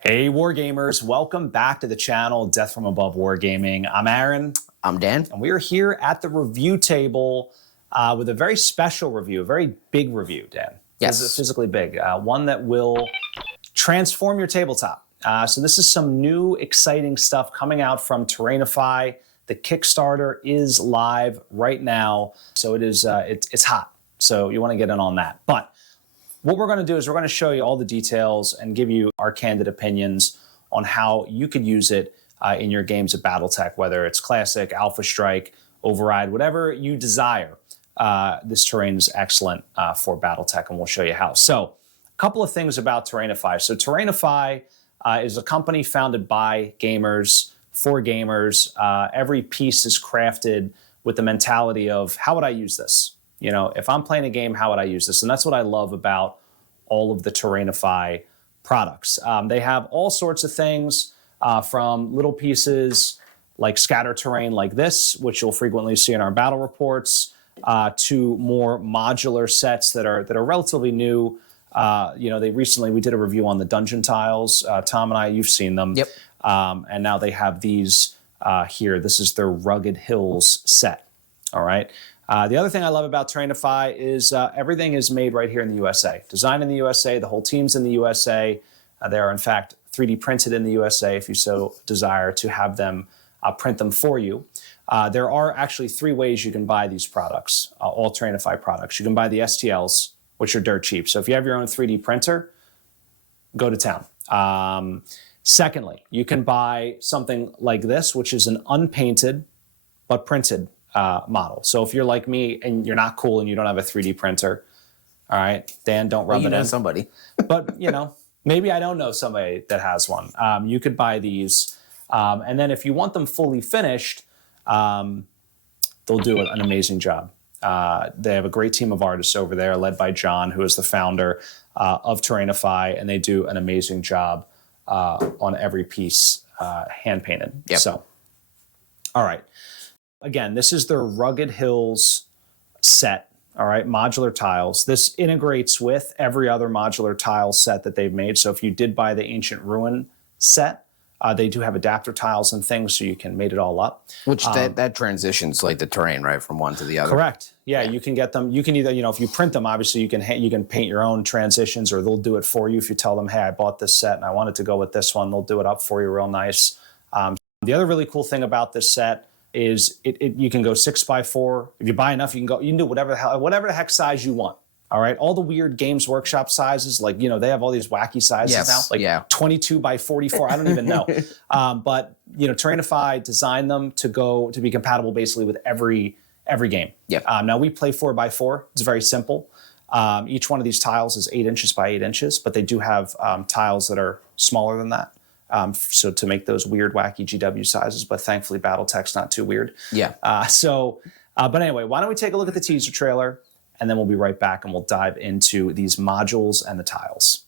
Hey Wargamers, welcome back to the channel, Death from Above Wargaming. I'm Aaron. I'm Dan. And we are here at the review table with a very special review, a very big review, Dan. Yes. Physically big, one that will transform your tabletop. So this is some new, exciting stuff coming out from Terrainify. The Kickstarter is live right now, so it is it's hot. So you want to get in on that. But what we're going to do is we're going to show you all the details and give you our candid opinions on how you could use it in your games of BattleTech, whether it's Classic, Alpha Strike, Override, whatever you desire. This terrain is excellent for BattleTech, and we'll show you how. So a couple of things about Terrainify. So Terrainify is a company founded by gamers, for gamers. Every piece is crafted with the mentality of, how would I use this? You know, if I'm playing a game, how would I use this? And that's what I love about all of the Terrainify products. They have all sorts of things from little pieces like scatter terrain like this, which you'll frequently see in our battle reports, to more modular sets that are relatively new. You know, we did a review on the dungeon tiles. Tom and I, you've seen them. Yep. And now they have these here. This is their Rugged Hills set. All right. The other thing I love about Terrainify is everything is made right here in the USA. Designed in the USA, the whole team's in the USA. They are, in fact, 3D printed in the USA if you so desire to have them print them for you. There are actually 3 ways you can buy these products, all Terrainify products. You can buy the STLs, which are dirt cheap. So if you have your own 3D printer, go to town. Secondly, you can buy something like this, which is an unpainted but printed model. So if you're like me and you're not cool and you don't have a 3D printer, all right, Dan, don't rub it in. You know somebody. But, you know, maybe I don't know somebody that has one. You could buy these. And then if you want them fully finished, they'll do an amazing job. They have a great team of artists over there led by John, who is the founder of Terrainify, and they do an amazing job on every piece hand-painted. Yep. So, all right. Again, this is their Rugged Hills set, all right, modular tiles. This integrates with every other modular tile set that they've made. So if you did buy the Ancient Ruin set, they do have adapter tiles and things so you can mate it all up. Which that transitions like the terrain, right, from one to the other. Correct. Yeah, you can get them. You can either, you know, if you print them, obviously you can paint your own transitions, or they'll do it for you. If you tell them, hey, I bought this set and I wanted to go with this one, they'll do it up for you real nice. The other really cool thing about this set is you can go 6x4. If you buy enough, you can do whatever the heck size you want. All right, all the weird Games Workshop sizes, like, you know, they have all these wacky sizes now, like 22 by 44. I don't even know. But you know, Terrainify designed them to be compatible basically with every game. Yep. Now we play 4x4. It's very simple. Each one of these tiles is 8 inches by 8 inches, but they do have tiles that are smaller than that. So to make those weird, wacky GW sizes, but thankfully BattleTech's not too weird. Yeah. But anyway, why don't we take a look at the teaser trailer, and then we'll be right back and we'll dive into these modules and the tiles.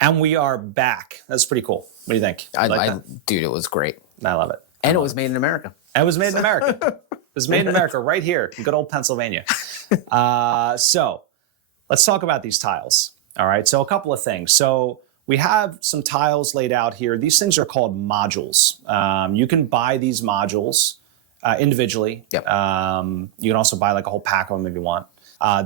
And we are back. That's pretty cool. What do you think? Dude, it was great. I love it. And it was made in America. It was made in America. It was made in America right here in good old Pennsylvania. So let's talk about these tiles. All right. So a couple of things. So we have some tiles laid out here. These things are called modules. You can buy these modules individually. Yep. You can also buy like a whole pack of them if you want.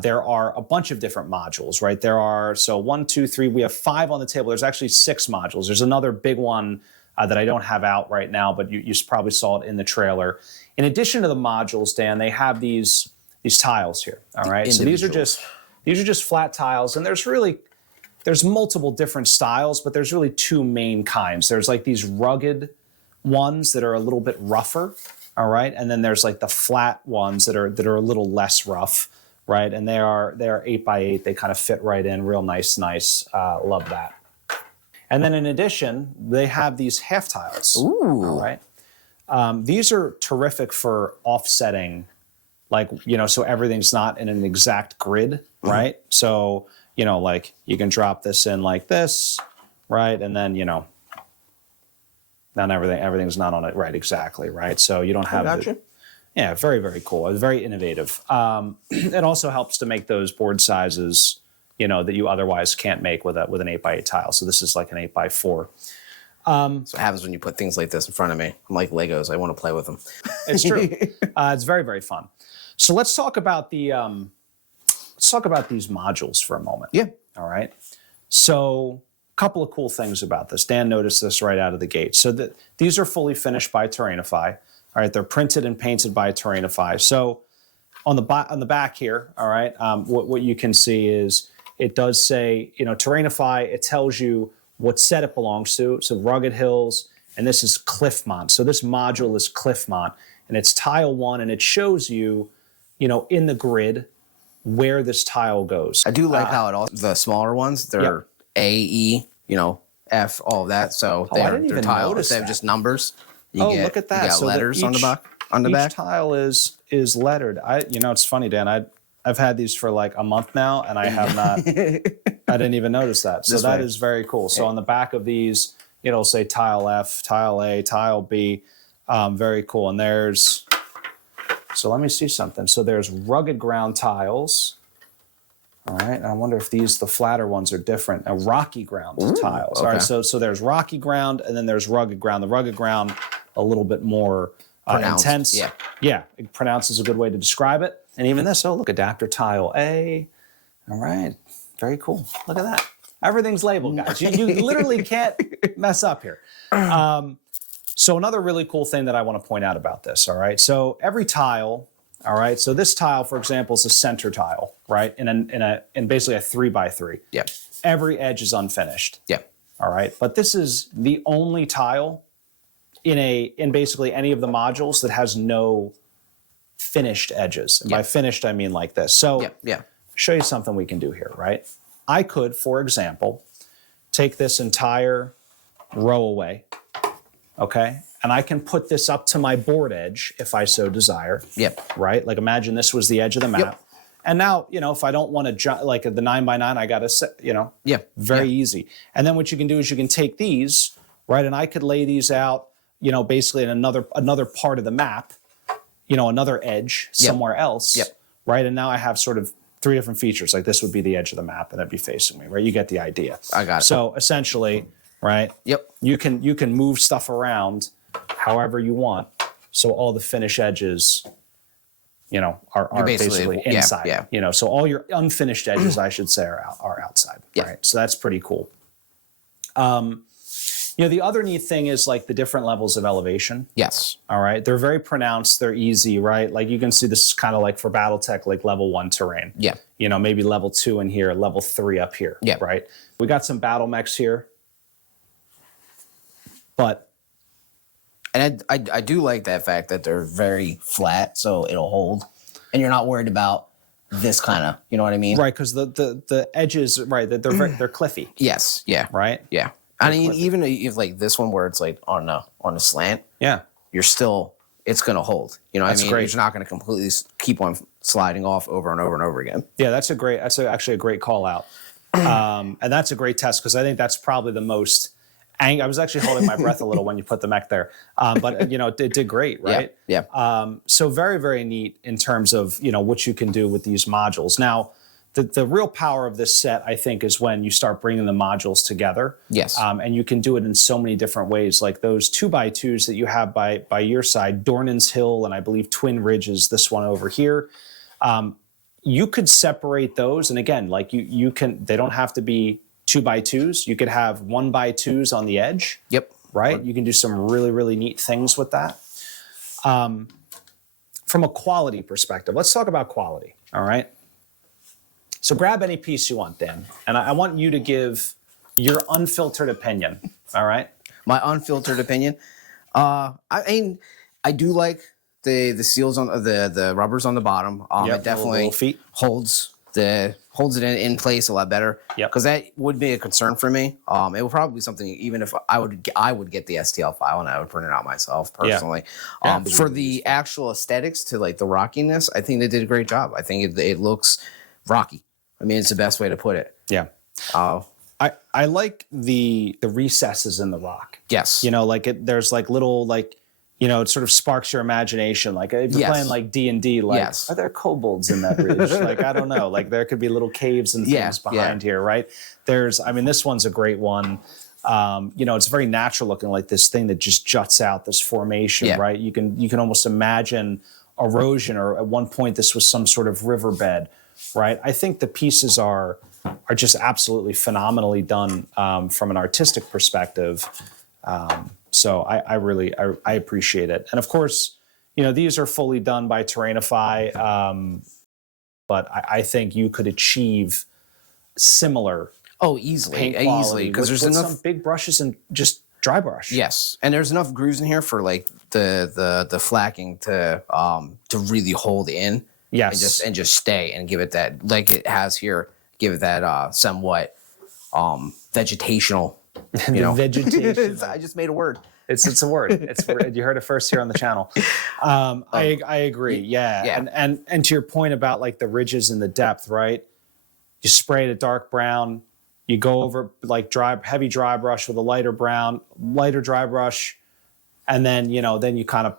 There are a bunch of different modules, right? There are, so 1, 2, 3, we have 5 on the table. There's actually 6 modules. There's another big one that I don't have out right now, but you probably saw it in the trailer. In addition to the modules, Dan, they have these tiles here, all right? So these are just flat tiles, and there's multiple different styles, but there's really 2 main kinds. There's like these rugged ones that are a little bit rougher, all right? And then there's like the flat ones that are a little less rough. Right, and they are 8x8. They kind of fit right in, real nice. Love that. And then in addition, they have these half tiles. Ooh. All right. These are terrific for offsetting, like, so everything's not in an exact grid, right? So, like you can drop this in like this, right? And then, not everything's not on it right exactly, right? So you don't have Gotcha. Yeah, very, very cool. It's very innovative. It also helps to make those board sizes, that you otherwise can't make with an 8x8 tile. So this is like an 8x4. So what happens when you put things like this in front of me? I'm like Legos. I want to play with them. It's true. It's very, very fun. So let's talk about these modules for a moment. Yeah. All right. So a couple of cool things about this. Dan noticed this right out of the gate. So these are fully finished by Terrainify. All right, they're printed and painted by Terrainify. So on the back here, all right, what you can see is it does say, Terrainify. It tells you what set it belongs to. So Rugged Hills, and this is Cliffmont. So this module is Cliffmont, and it's tile 1, and it shows you, in the grid where this tile goes. I do like how it also, the smaller ones, they're A, E, F, all of that. So they're tiles instead of just numbers. Look at that! You got so letters on the back. Each tile is lettered. It's funny, Dan. I've had these for like a month now, and I have not. I didn't even notice that. So that is very cool. So on the back of these, it'll say tile F, tile A, tile B. Very cool. And so let me see something. So there's rugged ground tiles. All right, and I wonder if the flatter ones are different. Rocky ground tiles. Okay. All right, so there's rocky ground, and then there's rugged ground. The rugged ground, a little bit more intense. Yeah, pronounced is a good way to describe it. And even this, look, adapter tile A. All right, very cool. Look at that. Everything's labeled, guys. You literally can't mess up here. So another really cool thing that I want to point out about this, all right? So every tile, all right, so this tile, for example, is a center tile, right? In basically a 3x3. Yeah. Every edge is unfinished. Yeah. All right. But this is the only tile in basically any of the modules that has no finished edges. And by finished, I mean like this. So show you something we can do here, right? I could, for example, take this entire row away, okay? And I can put this up to my board edge if I so desire. Yep. Right? Like imagine this was the edge of the map. Yep. And now, if I don't want to jump, like the 9x9, I got to set, very easy. And then what you can do is you can take these, right? And I could lay these out, basically in another part of the map, another edge somewhere else. Yep. Right? And now I have sort of 3 different features. Like this would be the edge of the map and it'd be facing me, right? You get the idea. I got it. So essentially, right? Yep. You can move stuff around however you want. So all the finish edges, are basically inside. Yeah. So all your unfinished edges, I should say, are outside. Yeah. Right. So that's pretty cool. The other neat thing is like the different levels of elevation. Yes. All right. They're very pronounced. They're easy, right? Like you can see this is kind of like for BattleTech, like level 1 terrain. Yeah. Maybe level 2 in here, level 3 up here. Yeah. Right. We got some battle mechs here. And I do like that fact that they're very flat, so it'll hold. And you're not worried about this kind of, you know what I mean? Right, because the edges, right, they're cliffy. Yes, yeah. Right? Yeah. I mean, even if like this one where it's like on a slant, it's going to hold. You know what I mean? Great. It's not going to completely keep on sliding off over and over and over again. Yeah, that's actually a great call out. And that's a great test because I think that's probably the most. I was actually holding my breath a little when you put the mech there, but it did great, right? Yeah. So very, very neat in terms of what you can do with these modules. Now, the real power of this set, I think, is when you start bringing the modules together. Yes. And you can do it in so many different ways, like those 2x2s that you have by your side, Dornan's Hill, and I believe Twin Ridges, this one over here. You could separate those, and again, like you can. They don't have to be 2x2s. You could have 1x2s on the edge. Yep. Right? You can do some really, really neat things with that. From a quality perspective, let's talk about quality, all right? So grab any piece you want, Dan, and I want you to give your unfiltered opinion, all right? My unfiltered opinion? I mean, I do like the seals on the rubbers on the bottom. It definitely holds it in place a lot better. Because that would be a concern for me. It would probably be something, even if I would get the STL file and I would print it out myself personally. For the actual aesthetics to like the rockiness, I think they did a great job. I think it looks rocky. I mean, it's the best way to put it. Yeah. I like the recesses in the rock. Yes. There's like little it sort of sparks your imagination. Like if you're playing like D&D, are there kobolds in that ridge? I don't know. Like there could be little caves and things behind here, right? This one's a great one. It's very natural looking, like this thing that just juts out, this formation, right? You can almost imagine erosion, or at one point this was some sort of riverbed, right? I think the pieces are just absolutely phenomenally done from an artistic perspective. So I really appreciate it. And of course, these are fully done by Terrainify, but I think you could achieve similar. Oh, easily, because there's enough some big brushes and just dry brush. Yes, and there's enough grooves in here for like the flacking to really hold in. Yes, and just stay and give it that, like it has here. Give it that somewhat vegetational. Vegetation. I just made a word. It's a word. You heard it first here on the channel. I agree. Yeah. And to your point about like the ridges and the depth, right? You spray it a dark brown. You go over like heavy dry brush with a lighter brown, lighter dry brush, and then you kind of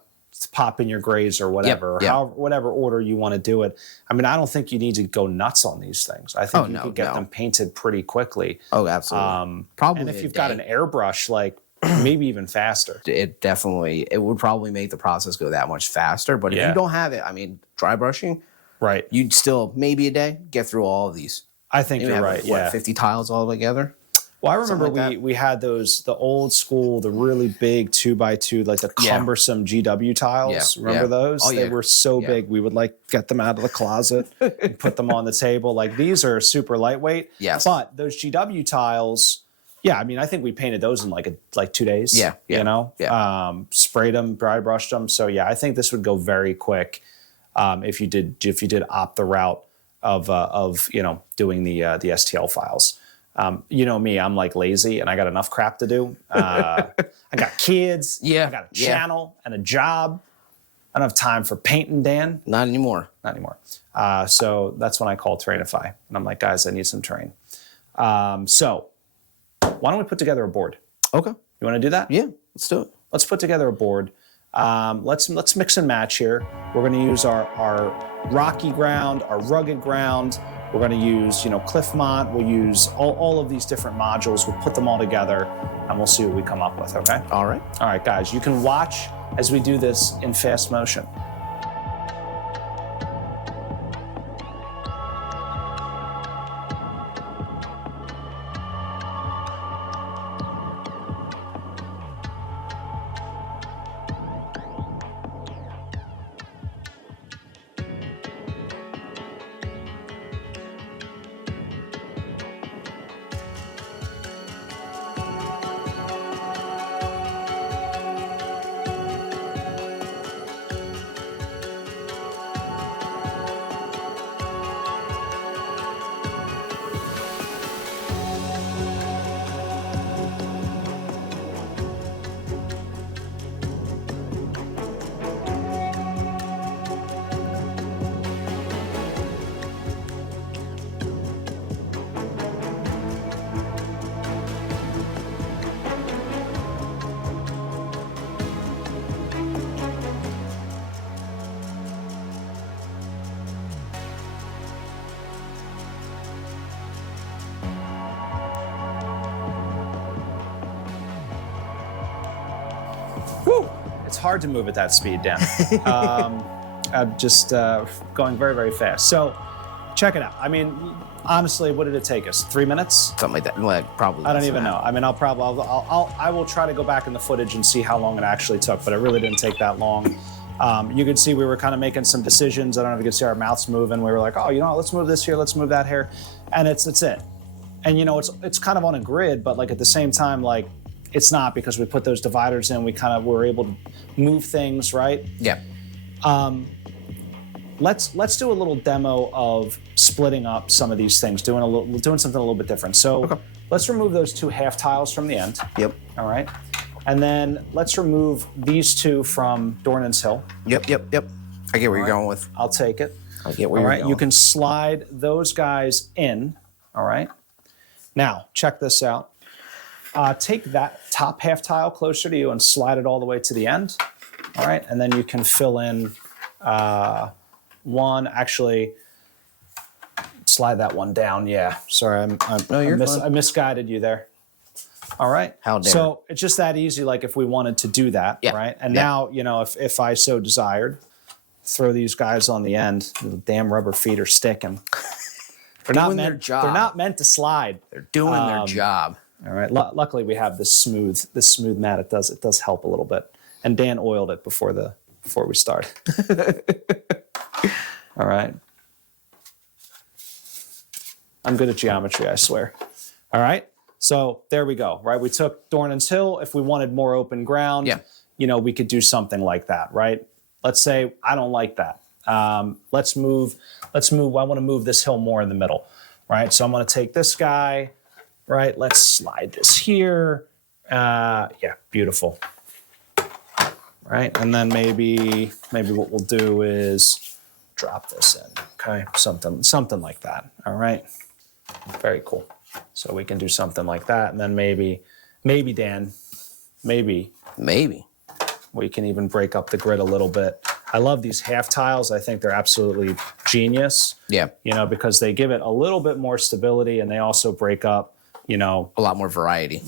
pop in your grays or whatever, whatever order you want to do it. I mean, I don't think you need to go nuts on these things. I think you can get them painted pretty quickly. Oh, absolutely. Probably. And if you've got an airbrush, like maybe even faster. It would probably make the process go that much faster. But if you don't have it, I mean, dry brushing, right? You'd still maybe a day get through all of these. I think you're right. What, 50 tiles all together? Well, I remember we had the old school, the really big 2x2, like the cumbersome GW tiles. Remember those? Oh, they were so big. We would like get them out of the closet and put them on the table. Like these are super lightweight. Yes. But those GW tiles, I mean, I think we painted those in like 2 days. Sprayed them, dry brushed them. So I think this would go very quick if you did opt the route of doing the STL files. Me, I'm like lazy and I got enough crap to do. I got kids. I got a channel and a job. I don't have time for painting, Dan. Not anymore. So that's when I call Terrainify. And I'm like, guys, I need some terrain. So why don't we put together a board? Okay. You want to do that? Yeah, let's do it. Let's put together a board. Let's mix and match here. We're going to use our rocky ground, our rugged ground. We're going to use, Cliffmont. We'll use all of these different modules. We'll put them all together, and we'll see what we come up with, okay? All right. All right, guys. You can watch as we do this in fast motion. hard to move at that speed, Dan. I'm just going very, very fast. So check it out. I mean, honestly, what did it take us? 3 minutes? Something like that. Like, probably. I don't even know. I mean, I will try to go back in the footage and see how long it actually took, but it really didn't take that long. You could see we were kind of making some decisions. I don't know if you could see our mouths moving. We were like, oh, you know what, let's move this here, let's move that here. And it's it. And you know, it's kind of on a grid, but like at the same time, like it's not, because we put those dividers in, we kind of were able to move things, right? Yeah. Let's do a little demo of splitting up some of these things, doing something a little bit different. So let's remove those 2 half tiles from the end. Yep. All right. And then let's remove these 2 from Dornan's Hill. Yep. I get where you're going with. I'll take it. I get where you're going. You can slide those guys in. All right. Now, check this out. Take that top half tile closer to you and slide it all the way to the end. All right. And then you can fill in one. Actually, slide that one down. Yeah. Sorry, I misguided you there. All right. How dare. So it's just that easy, like if we wanted to do that, right? And now, you know, if I so desired, throw these guys on the end. The damn rubber feet are sticking. They're not meant to slide. They're doing their job. All right. Luckily, we have this smooth mat. It does help a little bit. And Dan oiled it before we start. All right. I'm good at geometry, I swear. All right. So there we go, right? We took Dornan's Hill. If we wanted more open ground, you know, we could do something like that, right? Let's say I don't like that. Let's move. I want to move this hill more in the middle, right? So I'm going to take this guy, right? Let's slide this here. Yeah, beautiful. Right, and then maybe what we'll do is drop this in. Okay, something like that. All right, very cool. So we can do something like that, and then maybe Dan, maybe we can even break up the grid a little bit. I love these half tiles. I think they're absolutely genius. Yeah. You know, because they give it a little bit more stability, and they also break up, you know, a lot more variety.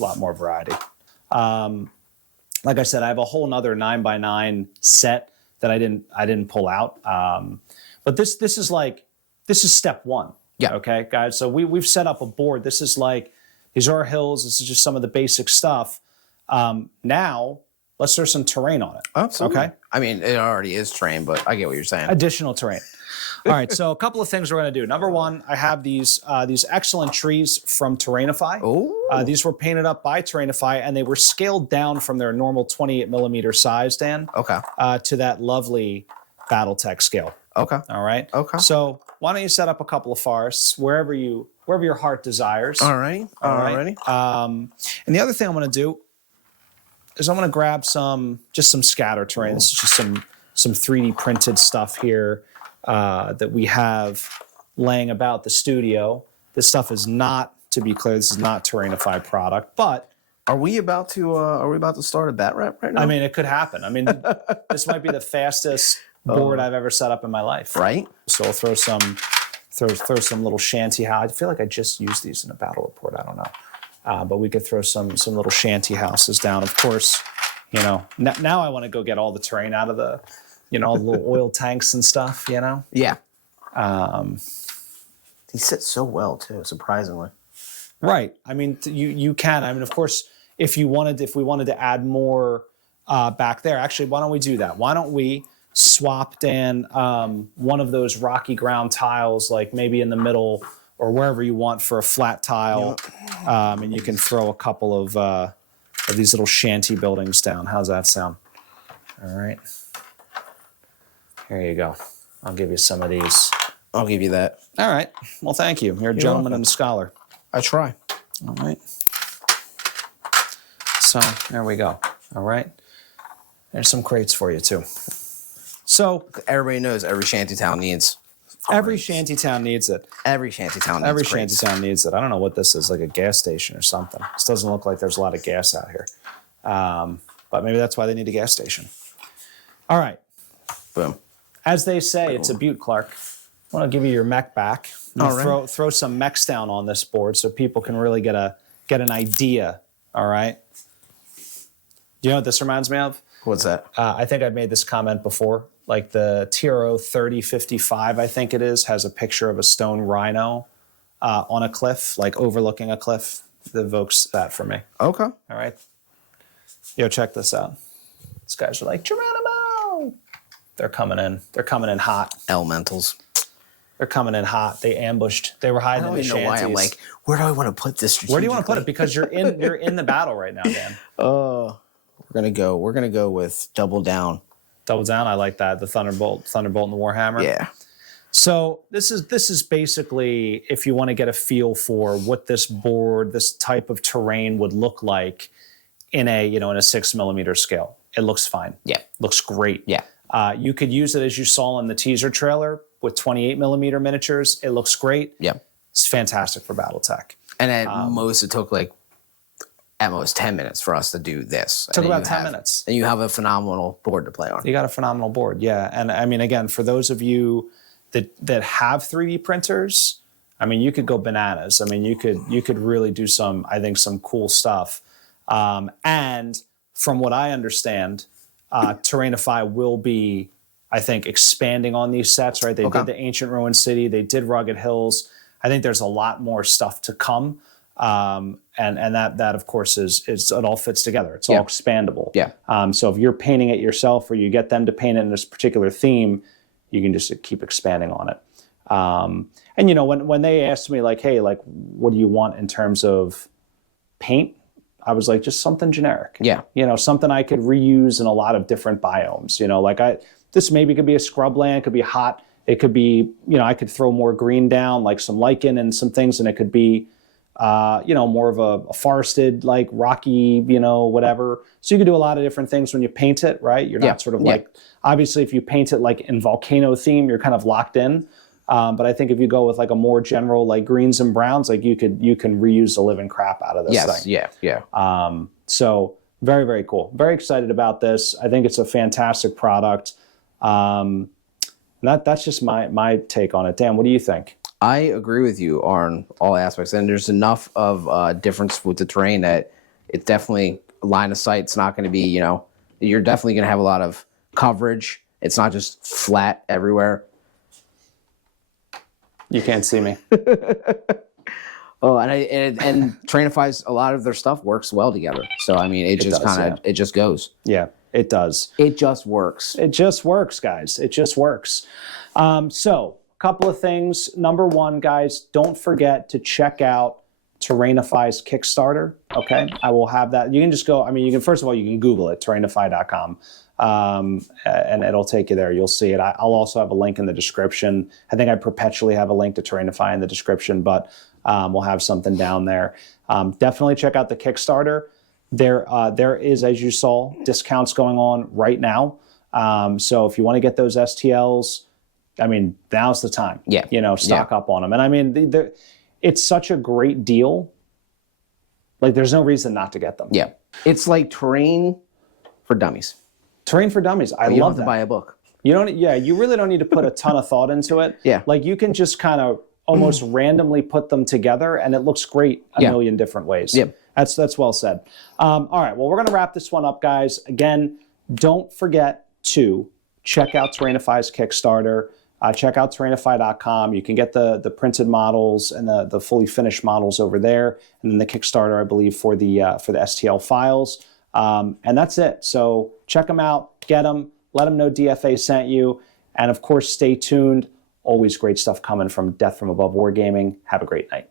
Like I said, I have a whole nother 9x9 set that I didn't pull out. But this is step one. Yeah. Okay, guys. So we've set up a board. This is like, these are our hills. This is just some of the basic stuff. Now let's throw some terrain on it. Absolutely. Okay. I mean, it already is terrain, but I get what you're saying. Additional terrain. All right. So a couple of things we're going to do. Number one, I have these excellent trees from Terrainify. Oh. These were painted up by Terrainify, and they were scaled down from their normal 28 millimeter size, Dan. Okay. To that lovely BattleTech scale. Okay. All right. Okay. So why don't you set up a couple of forests wherever your heart desires. All right. And the other thing I'm going to do is I'm going to grab some scatter terrain. This is just some 3D printed stuff here that we have laying about the studio. This stuff is not, to be clear, this is not Terrainify product, but Are we about to start a bat rap right now? I mean, it could happen. I mean, this might be the fastest board I've ever set up in my life. Right. So I'll throw some little shanty house. I feel like I just used these in a battle report. I don't know. But we could throw some little shanty houses down. Of course, you know, now I want to go get all the terrain out of the, you know, all the little oil tanks and stuff, you know? Yeah. He sits so well too, surprisingly. Right. I mean, you can. I mean, of course, if we wanted to add more back there, actually, why don't we do that? Why don't we swap, Dan, one of those rocky ground tiles, like maybe in the middle or wherever you want for a flat tile, and you can throw a couple of these little shanty buildings down. How's that sound? All right. Here you go. I'll give you some of these. I'll give you that. All right. Well, thank you. You're a gentleman and a scholar. I try. All right. So there we go. All right. There's some crates for you too. So everybody knows every shantytown needs. Every shantytown needs it. Every shantytown needs Every shantytown needs it. I don't know what this is, like a gas station or something. This doesn't look like there's a lot of gas out here. But maybe that's why they need a gas station. All right. Boom. As they say, it's a beaut, Clark. I want to give you your mech back. All right. Throw some mechs down on this board so people can really get an idea. All right. Do you know what this reminds me of? What's that? I think I've made this comment before. Like the TRO 3055, I think it is, has a picture of a stone rhino on a cliff, like overlooking a cliff. That evokes that for me. Okay. All right. Yo, check this out. These guys are like, Geronimo! They're coming in. They're coming in hot. Elementals. They're coming in hot. They ambushed. They were hiding in the shanties. I don't even know why I'm like, where do I want to put this strategically? Where do you want to put it? Because you're in the battle right now, Dan. We're gonna go with double down. Double down. I like that. The Thunderbolt and the Warhammer. Yeah. So this is basically if you want to get a feel for what this board, this type of terrain would look like in a 6mm scale. It looks fine. Yeah. Looks great. Yeah. You could use it as you saw in the teaser trailer with 28mm miniatures. It looks great. Yeah. It's fantastic for BattleTech. And at most, it took at most 10 minutes for us to do this. It took about 10 minutes. And you have a phenomenal board to play on. You got a phenomenal board, yeah. And I mean, again, for those of you that have 3D printers, I mean, you could go bananas. I mean, you could really do some cool stuff. And from what I understand, Terrainify will be, I think, expanding on these sets, right? They did the Ancient Ruined City. They did Rugged Hills. I think there's a lot more stuff to come. And that of course it all fits together. It's all expandable. Yeah. So if you're painting it yourself or you get them to paint it in this particular theme, you can just keep expanding on it. And when they asked me hey, what do you want in terms of paint? I was like, just something generic. Yeah. Something I could reuse in a lot of different biomes. This maybe could be a scrubland, it could be hot. It could be, I could throw more green down, like some lichen and some things, and it could be, more of a forested, rocky, whatever. So you could do a lot of different things when you paint it, right? You're not sort of obviously if you paint it in volcano theme, you're kind of locked in. But I think if you go with a more general, greens and browns, you can reuse the living crap out of this thing. Yeah. So very, very cool. Very excited about this. I think it's a fantastic product. That's just my take on it. Dan, what do you think? I agree with you on all aspects, and there's enough of difference with the terrain that it's definitely line of sight. It's not going to be, you're definitely going to have a lot of coverage. It's not just flat everywhere. You can't see me. Oh, and Terrainify's, a lot of their stuff works well together. So I mean, it just goes. Yeah, it does. It just works. It just works, guys. It just works. So a couple of things. Number one, guys, don't forget to check out Terrainify's Kickstarter. Okay, I will have that. You can just go. I mean, first of all, you can Google it, terrainify.com. And it'll take you there. You'll see it. I'll also have a link in the description. I think I perpetually have a link to Terrainify in the description, but we'll have something down there. Definitely check out the Kickstarter. There is, as you saw, discounts going on right now. So if you want to get those STLs, I mean, now's the time. Yeah. Stock up on them. And I mean, it's such a great deal. There's no reason not to get them. Yeah. It's like terrain for dummies. Terrain for dummies. I love that. You don't have to buy a book. You really don't need to put a ton of thought into it. Yeah. You can just kind of almost randomly put them together and it looks great a million different ways. Yeah. That's well said. All right, well, we're going to wrap this one up, guys. Again, don't forget to check out Terrainify's Kickstarter. Check out terrainify.com. You can get the printed models and the fully finished models over there. And then the Kickstarter, I believe, for the STL Files. And that's it. So check them out, get them, let them know DFA sent you. And of course, stay tuned. Always great stuff coming from Death from Above Wargaming. Have a great night.